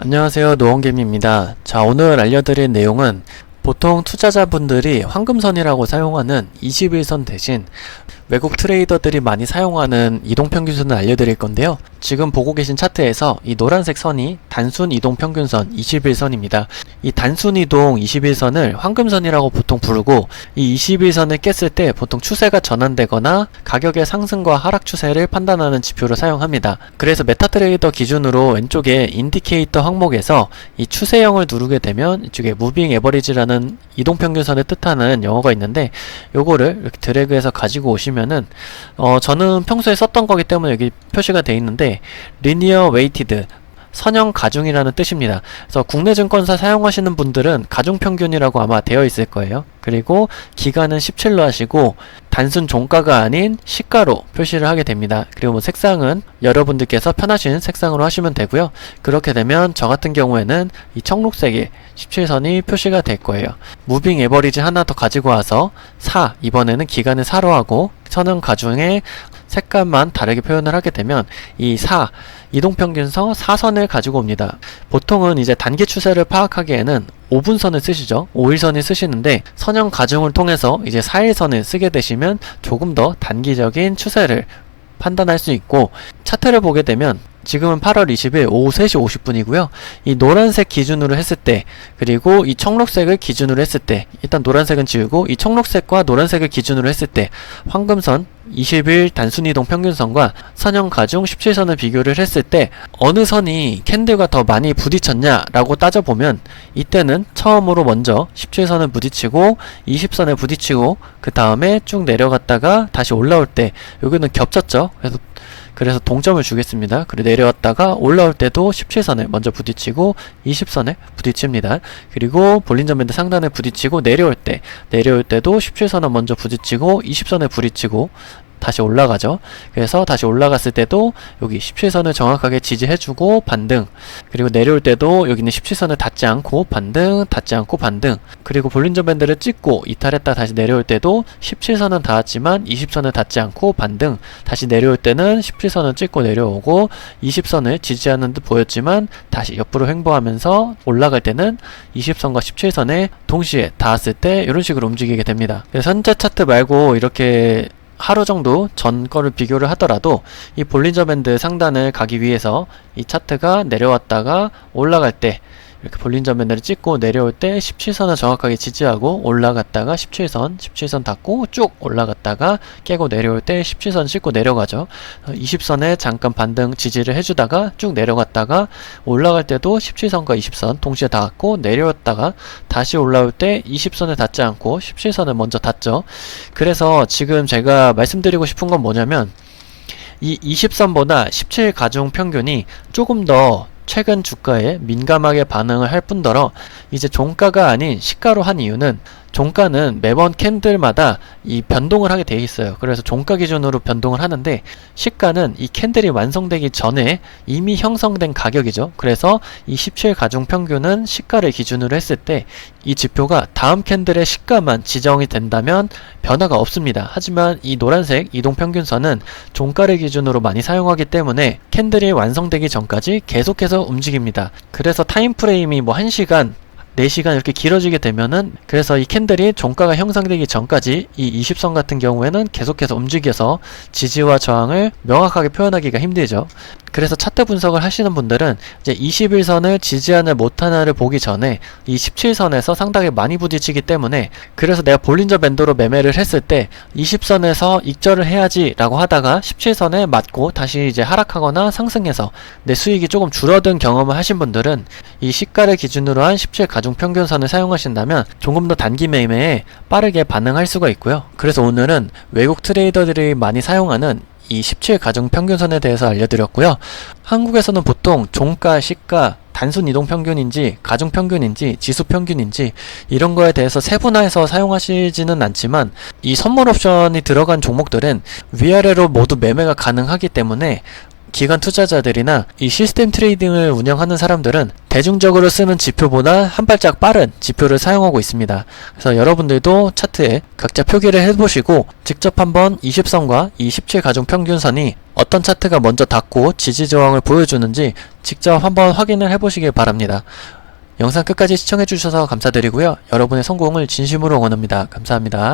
안녕하세요, 노원김입니다. 자, 오늘 알려드릴 내용은 보통 투자자분들이 황금선이라고 사용하는 21선 대신 외국 트레이더들이 많이 사용하는 이동평균선을 알려드릴 건데요. 지금 보고 계신 차트에서 이 노란색 선이 단순 이동평균선 21선입니다. 이 단순 이동 21선을 황금선이라고 보통 부르고, 이 21선을 깼을 때 보통 추세가 전환되거나 가격의 상승과 하락 추세를 판단하는 지표로 사용합니다. 그래서 메타트레이더 기준으로 왼쪽에 인디케이터 항목에서 이 추세형을 누르게 되면 이쪽에 무빙 에버리지라는 이동평균선을 뜻하는 영어가 있는데, 요거를 이렇게 드래그해서 가지고 오시면은 저는 평소에 썼던 거기 때문에 여기 표시가 돼 있는데, 리니어 웨이티드 선형 가중이라는 뜻입니다. 그래서 국내 증권사 사용하시는 분들은 가중평균이라고 아마 되어 있을 거예요. 그리고 기간은 17로 하시고 단순 종가가 아닌 시가로 표시를 하게 됩니다. 그리고 뭐 색상은 여러분들께서 편하신 색상으로 하시면 되고요. 그렇게 되면 저 같은 경우에는 이 청록색의 17선이 표시가 될 거예요. 무빙 에버리지 하나 더 가지고 와서 이번에는 기간을 4로 하고 선형 가중의 색감만 다르게 표현을 하게 되면 이 이동평균선 4선을 가지고 옵니다. 보통은 이제 단기 추세를 파악하기에는 5분선을 쓰시죠. 5일선을 쓰시는데 선형 가중을 통해서 이제 4일선을 쓰게 되시면 조금 더 단기적인 추세를 판단할 수 있고, 차트를 보게 되면 지금은 8월 20일 오후 3시 50분이고요. 이 노란색 기준으로 했을 때, 그리고 이 청록색을 기준으로 했을 때, 일단 노란색은 지우고 이 청록색과 노란색을 기준으로 했을 때 황금선 20일 단순이동 평균선과 선형 가중 17선을 비교를 했을 때 어느 선이 캔들과 더 많이 부딪혔냐 라고 따져보면, 이때는 처음으로 먼저 17선을 부딪히고 20선을 부딪히고 그 다음에 쭉 내려갔다가 다시 올라올 때 여기는 겹쳤죠. 그래서 동점을 주겠습니다. 그리고 내려왔다가 올라올 때도 17선에 먼저 부딪히고 20선에 부딪힙니다. 그리고 볼린저 밴드 상단에 부딪히고 내려올 때도 17선에 먼저 부딪히고 20선에 부딪히고 다시 올라가죠. 그래서 다시 올라갔을 때도 여기 17선을 정확하게 지지해주고 반등, 그리고 내려올 때도 여기는 17선을 닿지 않고 반등, 닿지 않고 반등, 그리고 볼린저 밴드를 찍고 이탈했다 다시 내려올 때도 17선은 닿았지만 20선을 닿지 않고 반등, 다시 내려올 때는 17선을 찍고 내려오고 20선을 지지하는 듯 보였지만 다시 옆으로 횡보하면서 올라갈 때는 20선과 17선에 동시에 닿았을 때 이런 식으로 움직이게 됩니다. 그래서 현재 차트 말고 이렇게 하루 정도 전 거를 비교를 하더라도 이 볼린저 밴드 상단을 가기 위해서 이 차트가 내려왔다가 올라갈 때 이렇게 볼린저 밴드를 찍고 내려올 때 17선을 정확하게 지지하고 올라갔다가 17선 닿고 쭉 올라갔다가 깨고 내려올 때 17선 찍고 내려가죠. 20선에 잠깐 반등 지지를 해주다가 쭉 내려갔다가 올라갈 때도 17선과 20선 동시에 닿았고 내려왔다가 다시 올라올 때 20선에 닿지 않고 17선을 먼저 닿죠. 그래서 지금 제가 말씀드리고 싶은 건 뭐냐면, 이 20선보다 17 가중 평균이 조금 더 최근 주가에 민감하게 반응을 할 뿐더러 이제 종가가 아닌 시가로 한 이유는, 종가는 매번 캔들마다 이 변동을 하게 되어 있어요. 그래서 종가 기준으로 변동을 하는데, 시가는 이 캔들이 완성되기 전에 이미 형성된 가격이죠. 그래서 이 17 가중 평균은 시가를 기준으로 했을 때 이 지표가 다음 캔들의 시가만 지정이 된다면 변화가 없습니다. 하지만 이 노란색 이동평균선은 종가를 기준으로 많이 사용하기 때문에 캔들이 완성되기 전까지 계속해서 움직입니다. 그래서 타임프레임이 뭐 1시간 4시간 이렇게 길어지게 되면은, 그래서 이 캔들이 종가가 형성되기 전까지 이 20선 같은 경우에는 계속해서 움직여서 지지와 저항을 명확하게 표현하기가 힘들죠. 그래서 차트 분석을 하시는 분들은 이제 21선을 지지하는 못하나를 보기 전에 이 17선에서 상당히 많이 부딪히기 때문에, 그래서 내가 볼린저 밴드로 매매를 했을 때 20선에서 익절을 해야지 라고 하다가 17선에 맞고 다시 이제 하락하거나 상승해서 내 수익이 조금 줄어든 경험을 하신 분들은 이 시가를 기준으로 한 17 가중 평균선을 사용하신다면 조금 더 단기 매매에 빠르게 반응할 수가 있고요. 그래서 오늘은 외국 트레이더들이 많이 사용하는 이 17 가중 평균선에 대해서 알려드렸고요. 한국에서는 보통 종가, 시가, 단순 이동 평균인지 가중 평균인지 지수 평균인지 이런 거에 대해서 세분화해서 사용하시지는 않지만, 이 선물 옵션이 들어간 종목들은 위아래로 모두 매매가 가능하기 때문에 기관 투자자들이나 이 시스템 트레이딩을 운영하는 사람들은 대중적으로 쓰는 지표보다 한 발짝 빠른 지표를 사용하고 있습니다. 그래서 여러분들도 차트에 각자 표기를 해보시고 직접 한번 20선과 이 17가중 평균선이 어떤 차트가 먼저 닿고 지지 저항을 보여주는지 직접 한번 확인을 해보시길 바랍니다. 영상 끝까지 시청해주셔서 감사드리고요. 여러분의 성공을 진심으로 응원합니다. 감사합니다.